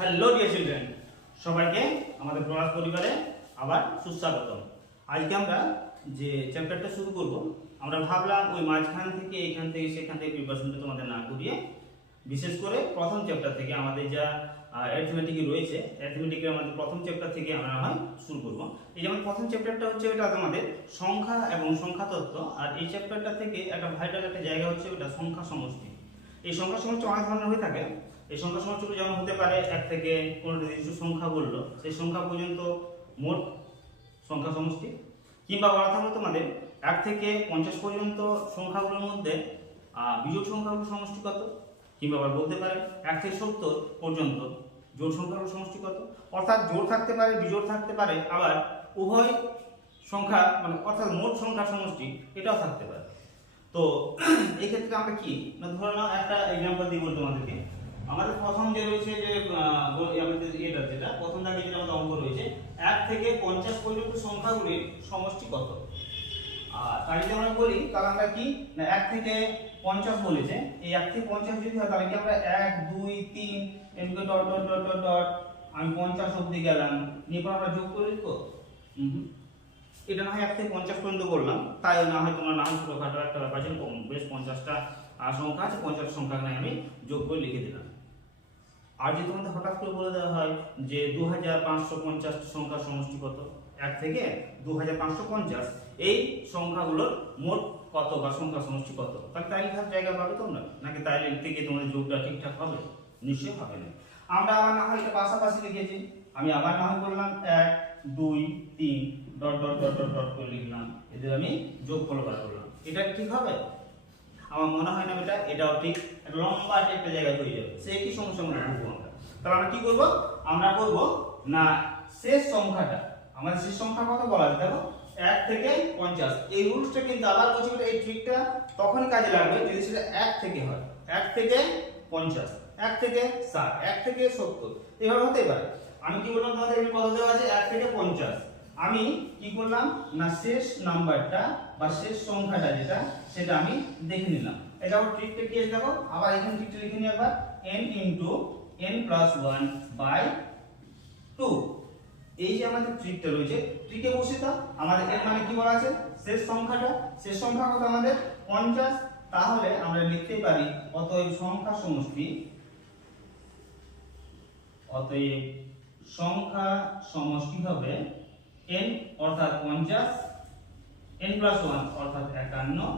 Hello dear children, সবাইকে আমাদের class পরিবারে আবার সুস্বাগতম। আজকে আমরা যে চ্যাপ্টারটা শুরু করব, আমরা ভাবলাম ওই মাঝখান থেকে এখান থেকে সেখান থেকে প্রিপারেশনটা তোমাদের না করিয়ে বিশেষ করে প্রথম চ্যাপ্টার থেকে আমাদের যা অ্যারিথমেটিক রয়েছে, অ্যারিথমেটিকের আমাদের প্রথম চ্যাপ্টার থেকে আমরা হয় শুরু করব। এই যেমন প্রথম চ্যাপ্টারটা হচ্ছে ওটা তোমাদের সংখ্যা এবং সংখ্যা তত্ত্ব, আর এই চ্যাপ্টারটা থেকে একটা ভাইটাল একটা জায়গা হচ্ছে ওটা সংখ্যা সমষ্টি। এই সংখ্যা সমষ্টি অনেক ধরনের হয়ে থাকে। এই সংখ্যা সমষ্টিগুলো যেমন হতে পারে এক থেকে কোনো নির্দিষ্ট সংখ্যা বললো সেই সংখ্যা পর্যন্ত মোট সংখ্যা সমষ্টি, কিংবা বলা থাকলো তোমাদের 1 থেকে 50 পর্যন্ত সংখ্যাগুলোর মধ্যে বিজোড় সংখ্যাগুলোর সমষ্টি কত, কিংবা আবার বলতে পারে 1 থেকে 70 পর্যন্ত জোড় সংখ্যাগুলোর সমষ্টি কত। অর্থাৎ জোড় থাকতে পারে, বিজোড় থাকতে পারে, আবার উভয় সংখ্যা মানে অর্থাৎ মোট সংখ্যার সমষ্টি এটাও থাকতে পারে। তো এই ক্ষেত্রে আমরা কি না, ধরে নাও একটা এক্সাম্পল দিব তোমাদেরকে। আমাদের প্রথম যে রয়েছে যে এটা যেটা প্রথম দাগে যেটা আমাদের অঙ্ক রয়েছে 1 থেকে 50 পর্যন্ত সংখ্যাগুলির সমষ্টি কত। আর তাই যদি আমরা বলি তাহলে আমরা কি না 1 থেকে 50 বলেছে, এই 1 থেকে 50 যদি হয় তাহলে কি আমরা 1 2 3 MK dot dot dot dot dot আমি 50 অবধি গেলাম, এরপর আমরা যোগ করে লিখব। এটা না হয় 1 থেকে 50 পর্যন্ত বললাম, তাই না হয় তোমরা নাম ছোটখাটো একটা ব্যাপার আছে, বেশ 50টা সংখ্যা আছে, 50 সংখ্যা নাই আমি যোগ করে লিখে দিলাম। আর যদি তোমাদের হঠাৎ করে বলে দেওয়া হয় যে 2550 সংখ্যার সমষ্টি কত, 1 থেকে 2550 এই সংখ্যাগুলোর মোট কত বা সংখ্যা সমষ্টি কত, তাহলে তাই লেখার জায়গা পাবে তোমরা, নাকি তাই লিখতে গিয়ে তোমাদের যোগটা ঠিকঠাক হবে? নিশ্চয়ই হবে না। আমরা আবার না হয় এটা পাশাপাশি লিখেছি, আমি আবার না হয় বললাম 1 2 3 dot dot dot dot dot করে লিখলাম, এদের আমি যোগ ফল বার করলাম। এটা ঠিক হবে? আমার মনে হয় না এটাও ঠিক লম্বা একটা জায়গায় হয়ে যাবে, সে কি সমস্যা মনে করবো আমরা। তাহলে আমরা কি করব, আমরা করব না শেষ সংখ্যাটা, আমাদের শেষ সংখ্যা কত বলা আছে দেখো 1 থেকে 50। এই রুলসটা কিন্তু আবার বলছি, এই ট্রিকটা তখন কাজে লাগবে যদি সেটা 1 থেকে হয়, 1 থেকে 50, 1 থেকে 60, 1 থেকে 70 এভাবে হতে পারে। আমি কি বললাম তোমাদের এখানে কত দেওয়া আছে 1 থেকে 50, আমি কি করলাম না শেষ নাম্বারটা বা শেষ সংখ্যাটা যেটা সেটা আমি দেখে নিলাম। এটা আবার ট্রিকটা কি আছে দেখো, আবার এখানে ট্রিকটা লিখে নিই একবার, n * n + 1 / 2। এই যে আমাদের ট্রিকটা রয়েছে, ট্রিকে বসে দাও, আমাদের এর মানে কি বলা আছে শেষ সংখ্যাটা, শেষ সংখ্যা কত আমাদের 50, তাহলে আমরা লিখতে পারি অতএব সংখ্যা সমষ্টি, অতএব সংখ্যা সমষ্টি হবে n অর্থাৎ 50, n + 1 অর্থাৎ 51,